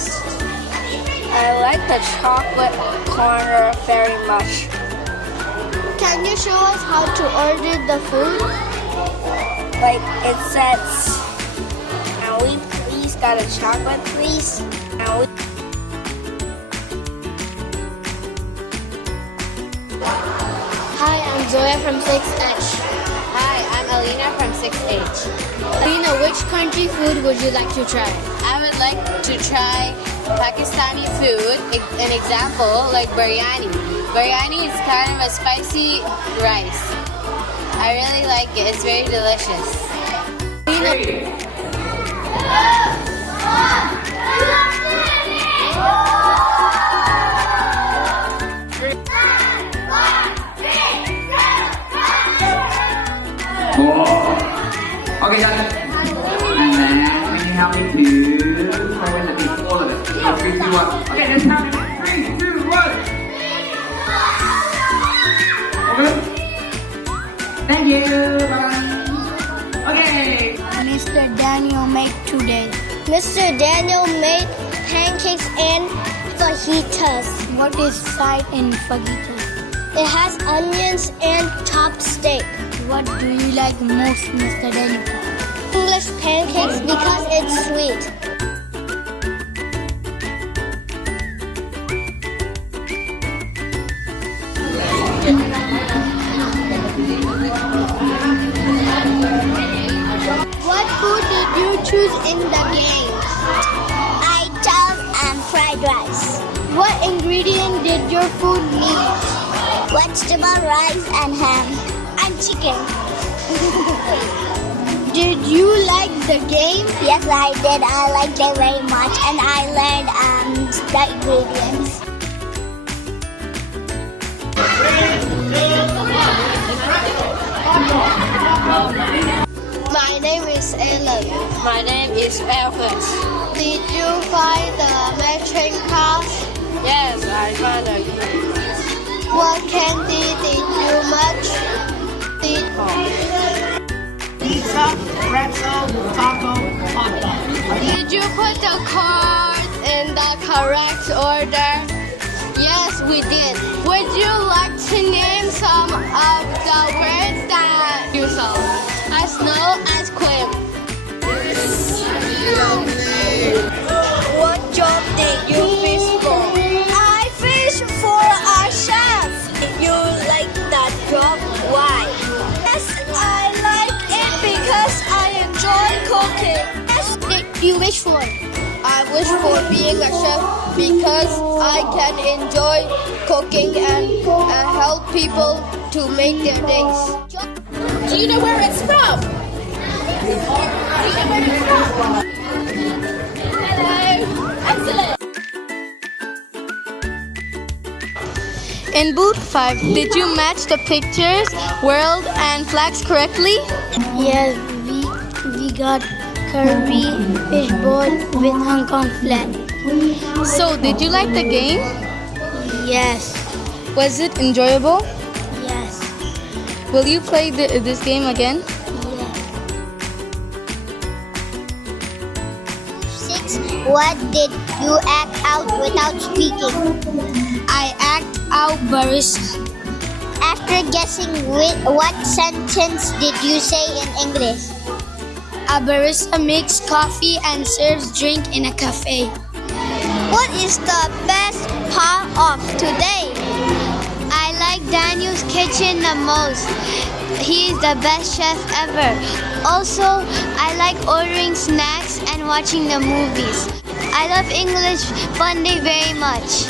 best. I like the chocolate corner very much. Can you show us how to order the food? Like it says, "Can we please got a chocolate, please?" Hi, I'm Zoya from 6H. Hi, I'm Alina from 6H. Alina, which country food would you like to try? I would like to try Pakistani food. An example, like biryani. Biryani is kind of a spicy rice. I really like it. It's very delicious. Okay, done. And then we can help you to throw in the big all of it. 3, 2, 1. Okay, let's have it. 3, 2, 1. Okay. Thank you. Bye. Okay. Mr. Daniel made today. Mr. Daniel made pancakes and fajitas. What is side in fajitas? It has onions and chopped steak. What do you like most, Mr. Daniel? English pancakes because it's sweet. What food did you choose in the game? I chose fried rice. What ingredient did your food need? Vegetable rice and ham. And chicken. Did you like the game? Yes, I did. I liked it very much, and I learned the ingredients. My name is Ellen. My name is Elvis. Did you find the matching cards? Yes, I found a What candy did you match? Pizza, pretzel, taco, hot dog. Did you put the cards in the correct order? Yes, we did. Would you like to name some of the words that you saw? As snow, as cream. What job did you fish for? I fish for a chef. You like that job? Why? Yes, I like it because I enjoy cooking. What did you wish for? I wish for being a chef because I can enjoy cooking and help people to make their days. Do you know where it's from? Excellent. In booth 5, did you match the pictures, world and flags correctly? Yes, we got curry fish ball with Hong Kong flag. So, did you like the game? Yes, Was it enjoyable? yes, Will you play this game again? yes. 6. What did you act out without speaking? I act out barista. After guessing what sentence did you say in English? A barista makes coffee and serves drink in a cafe. What is the best part of today? I like Daniel's kitchen the most. He is the best chef ever. Also, I like ordering snacks and watching the movies. I love English Fun Day very much.